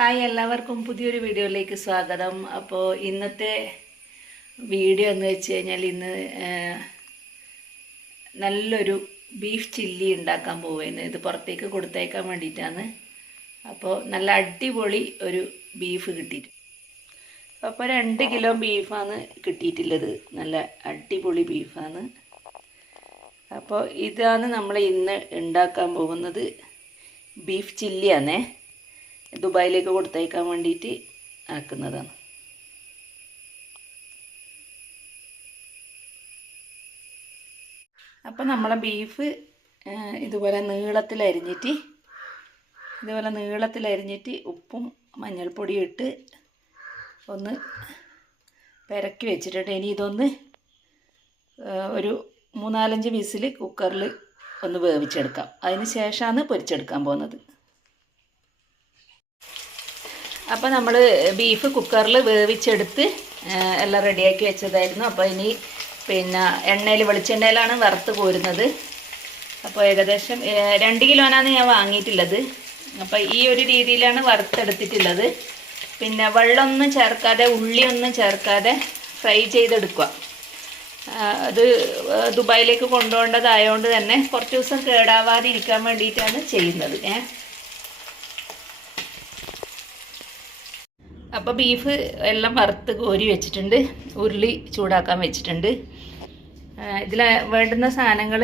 Hi എല്ലാവർക്കും പുതിയൊരു വീഡിയോയിലേക്ക് സ്വാഗതം. അപ്പോൾ ഇന്നത്തെ വീഡിയോ എന്ന് വെച്ച് കഴിഞ്ഞാൽ ഇന്ന് നല്ലൊരു ബീഫ് ചില്ലി ഉണ്ടാക്കാൻ പോവുകയാണ്. ഇത് പുറത്തേക്ക് കൊടുത്തേക്കാൻ വേണ്ടിയിട്ടാണ്. അപ്പോൾ നല്ല അടിപൊളി ഒരു ബീഫ് കിട്ടിയിട്ട് അപ്പോൾ രണ്ട് കിലോ ബീഫാണ് കിട്ടിയിട്ടുള്ളത്. നല്ല അടിപൊളി ബീഫാണ്. അപ്പോൾ ഇതാണ് നമ്മൾ ഇന്ന് ഉണ്ടാക്കാൻ പോകുന്നത് ബീഫ് ചില്ലിയാണേ. ദുബായിലേക്ക് കൊടുത്തയക്കാൻ വേണ്ടിയിട്ട് ആക്കുന്നതാണ്. അപ്പം നമ്മളെ ബീഫ് ഇതുപോലെ നീളത്തിൽ അരിഞ്ഞിട്ട് ഇതുപോലെ നീളത്തിൽ അരിഞ്ഞിട്ട് ഉപ്പും മഞ്ഞൾപ്പൊടിയും ഇട്ട് ഒന്ന് പെരക്കി വെച്ചിട്ടുണ്ട്. ഇനി ഇതൊന്ന് ഒരു മൂന്നാലഞ്ച് വിസിൽ കുക്കറിൽ ഒന്ന് വേവിച്ചെടുക്കാം. അതിന് ശേഷമാണ് പൊരിച്ചെടുക്കാൻ പോകുന്നത്. അപ്പോൾ നമ്മൾ ബീഫ് കുക്കറിൽ വേവിച്ചെടുത്ത് എല്ലാം റെഡിയാക്കി വെച്ചതായിരുന്നു. അപ്പോൾ ഇനി പിന്നെ എണ്ണയിൽ വെളിച്ചെണ്ണയിലാണ് വറുത്ത് കോരുന്നത്. അപ്പോൾ ഏകദേശം രണ്ട് കിലോനാണ് ഞാൻ വാങ്ങിയിട്ടുള്ളത്. അപ്പോൾ ഈ ഒരു രീതിയിലാണ് വറുത്തെടുത്തിട്ടുള്ളത്. പിന്നെ വെള്ളമൊന്നും ചേർക്കാതെ ഉള്ളിയൊന്നും ചേർക്കാതെ ഫ്രൈ ചെയ്തെടുക്കുക. അത് ദുബായിലേക്ക് കൊണ്ടുപോകേണ്ടതായതുകൊണ്ട് തന്നെ കുറച്ച് ദിവസം കേടാവാതിരിക്കാൻ വേണ്ടിയിട്ടാണ് ചെയ്യുന്നത്. ഏഹ് അപ്പോൾ ബീഫ് എല്ലാം വറുത്ത് കോരി വെച്ചിട്ടുണ്ട്. ഉരുളി ചൂടാക്കാൻ വെച്ചിട്ടുണ്ട്. ഇതിൽ വേണ്ടുന്ന സാധനങ്ങൾ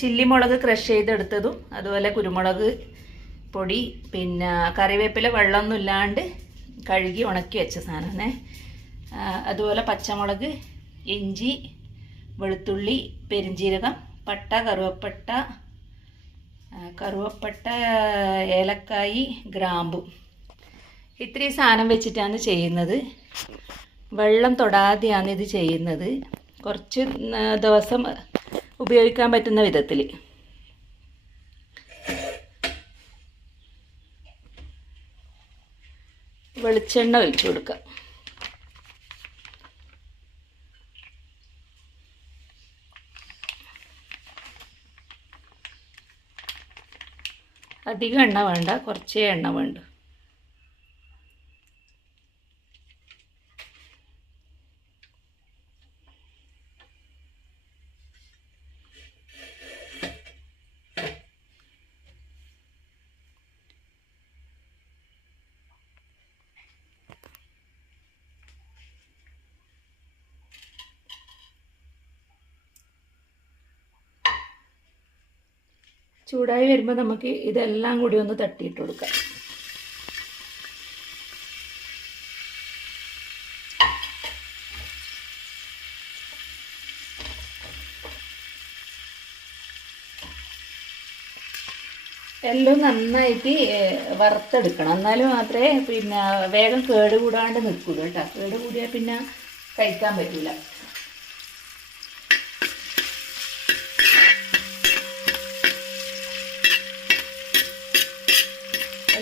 ചില്ലി മുളക് ക്രഷ് ചെയ്തെടുത്തതും അതുപോലെ കുരുമുളക് പൊടി പിന്നെ കറിവേപ്പില വെള്ളമൊന്നും ഇല്ലാണ്ട് കഴുകി ഉണക്കി വെച്ച സാധനമാണ്. അതുപോലെ പച്ചമുളക് ഇഞ്ചി വെളുത്തുള്ളി പെരിഞ്ജീരകം പട്ട കറുവപ്പട്ട കറുവപ്പട്ട ഏലക്കായി ഗ്രാമ്പു. ഇത്രയും സാധനം വെച്ചിട്ടാണ് ചെയ്യുന്നത്. വെള്ളം തൊടാതെയാണ് ഇത് ചെയ്യുന്നത്. കുറച്ച് ദിവസം ഉപയോഗിക്കാൻ പറ്റുന്ന വിധത്തിൽ വെളിച്ചെണ്ണ ഒഴിച്ചു കൊടുക്കാം അധികം എണ്ണ വേണ്ട കുറച്ചേ എണ്ണ വേണ്ടു. ചൂടായി വരുമ്പോൾ നമുക്ക് ഇതെല്ലാം കൂടി ഒന്ന് തട്ടിയിട്ട് കൊടുക്കാം. എല്ലാം നന്നായിട്ട് വറുത്തെടുക്കണം. എന്നാലും മാത്രമേ പിന്നെ വേഗം കേട് കൂടാണ്ട് നിൽക്കുള്ളൂ കേട്ടോ. കേട് കൂടിയാൽ പിന്നെ കഴിക്കാൻ പറ്റില്ല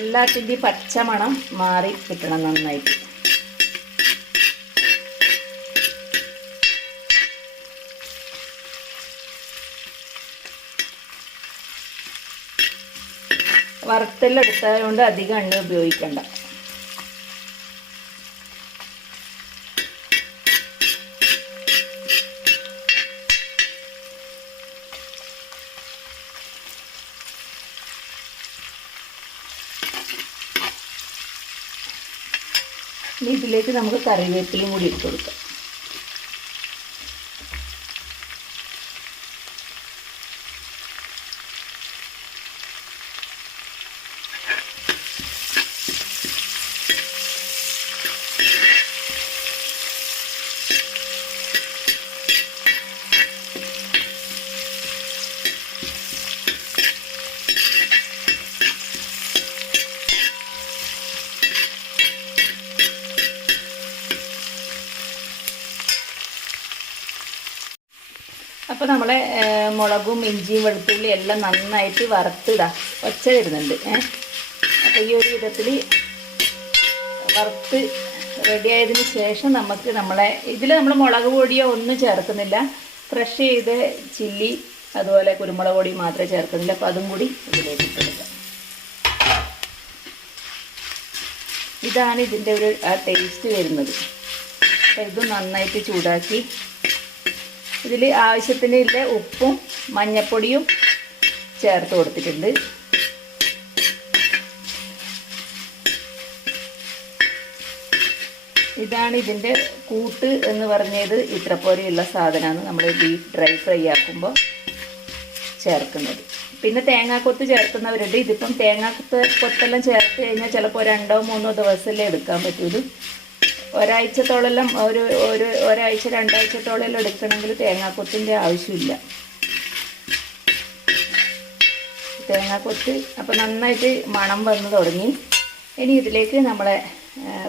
എല്ലാത്തിന്റെയും പച്ചമണം മാറി കിട്ടണം നന്നായിട്ട്. വറുത്തെല്ലാം എടുത്തത് കൊണ്ട് അധികം എണ്ണ ഉപയോഗിക്കണ്ട. ഇനി ഇതിലേക്ക് നമുക്ക് കറിവേപ്പിലയും കൂടി ഇട്ട് കൊടുക്കാം. അപ്പോൾ നമ്മളെ മുളകും ഇഞ്ചിയും വെളുത്തുള്ളി എല്ലാം നന്നായിട്ട് വറുത്തിടാം. ഒച്ച വരുന്നുണ്ട് അപ്പോൾ ഈ ഒരു വിധത്തിൽ വറുത്ത് റെഡി ആയതിന് ശേഷം നമുക്ക് നമ്മളെ ഇതിൽ നമ്മൾ മുളക് പൊടിയോ ഒന്നും ചേർക്കുന്നില്ല. ഫ്രഷ് ചെയ്ത് ചില്ലി അതുപോലെ കുരുമുളക് പൊടി മാത്രമേ ചേർക്കുന്നില്ല അപ്പോൾ അതും കൂടി ഇതിലേക്ക് ഇട്ടെടുക്കാം. ഇതാണ് ഇതിന്റെ ഒരു ആ ടേസ്റ്റ് വരുന്നത്. അപ്പോൾ ഇത് നന്നായിട്ട് ചൂടാക്കി ഇതിൽ ആവശ്യത്തിന് ഇല്ല ഉപ്പും മഞ്ഞപ്പൊടിയും ചേർത്ത് കൊടുത്തിട്ടുണ്ട്. ഇതാണ് ഇതിന്റെ കൂട്ട് എന്ന് പറഞ്ഞത് ഇത്ര പോലെയുള്ള സാധനമാണ് നമ്മൾ ബീഫ് ഡ്രൈ ഫ്രൈ ആക്കുമ്പോൾ ചേർക്കുന്നത്. പിന്നെ തേങ്ങാക്കൊത്ത് ചേർക്കുന്നവരുണ്ട്. ഇതിപ്പം തേങ്ങാക്കൊത്ത് കൊത്തെല്ലാം ചേർത്ത് കഴിഞ്ഞാൽ ചിലപ്പോൾ രണ്ടോ മൂന്നോ ദിവസമല്ലേ എടുക്കാൻ പറ്റുള്ളൂ ഒരാഴ്ചത്തോളെല്ലാം ഒരു ഒരു ഒരാഴ്ച രണ്ടാഴ്ചത്തോളം എടുക്കണമെങ്കിൽ തേങ്ങാക്കൊത്തിന്റെ ആവശ്യമില്ല. തേങ്ങാക്കൊത്ത് അപ്പോൾ നന്നായിട്ട് മണം വന്ന് തുടങ്ങി. ഇനി ഇതിലേക്ക് നമ്മളെ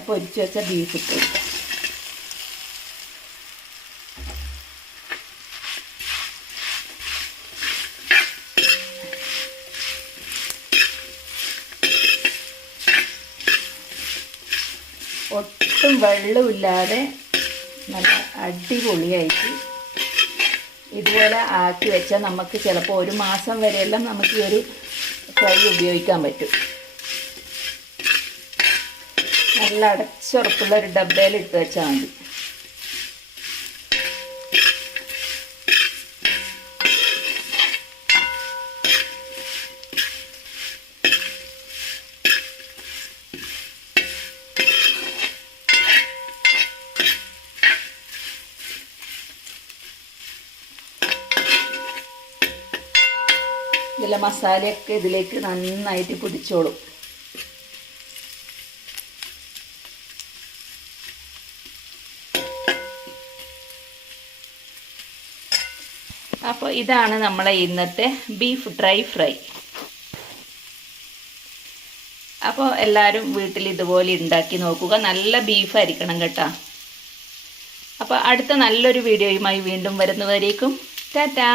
പൊരിച്ച് വെച്ച ബീഫ് ഇട്ട് കൊടുക്കാം ഒട്ടും വെള്ളമില്ലാതെ നല്ല അടിപൊളിയായിട്ട് ഇതുപോലെ ആക്കി വെച്ചാൽ നമുക്ക് ചിലപ്പോൾ ഒരു മാസം വരെയെല്ലാം നമുക്ക് ഈ ഒരു ഫ്രൈ ഉപയോഗിക്കാൻ പറ്റും. നല്ല അടച്ചുറപ്പുള്ള ഒരു ഡബ്ബയിൽ ഇട്ട് വെച്ചാൽ മതി. ഇതിലെ മസാലയൊക്കെ ഇതിലേക്ക് നന്നായിട്ട് പിടിച്ചോളും അപ്പോൾ ഇതാണ് നമ്മളെ ഇന്നത്തെ ബീഫ് ഡ്രൈ ഫ്രൈ അപ്പോൾ എല്ലാവരും വീട്ടിൽ ഇതുപോലെ ഉണ്ടാക്കി നോക്കുക. നല്ല ബീഫ് ആയിരിക്കണം കേട്ടോ. അപ്പോൾ അടുത്ത നല്ലൊരു വീഡിയോയുമായി വീണ്ടും വരുന്നവരേക്കും ടാറ്റാ.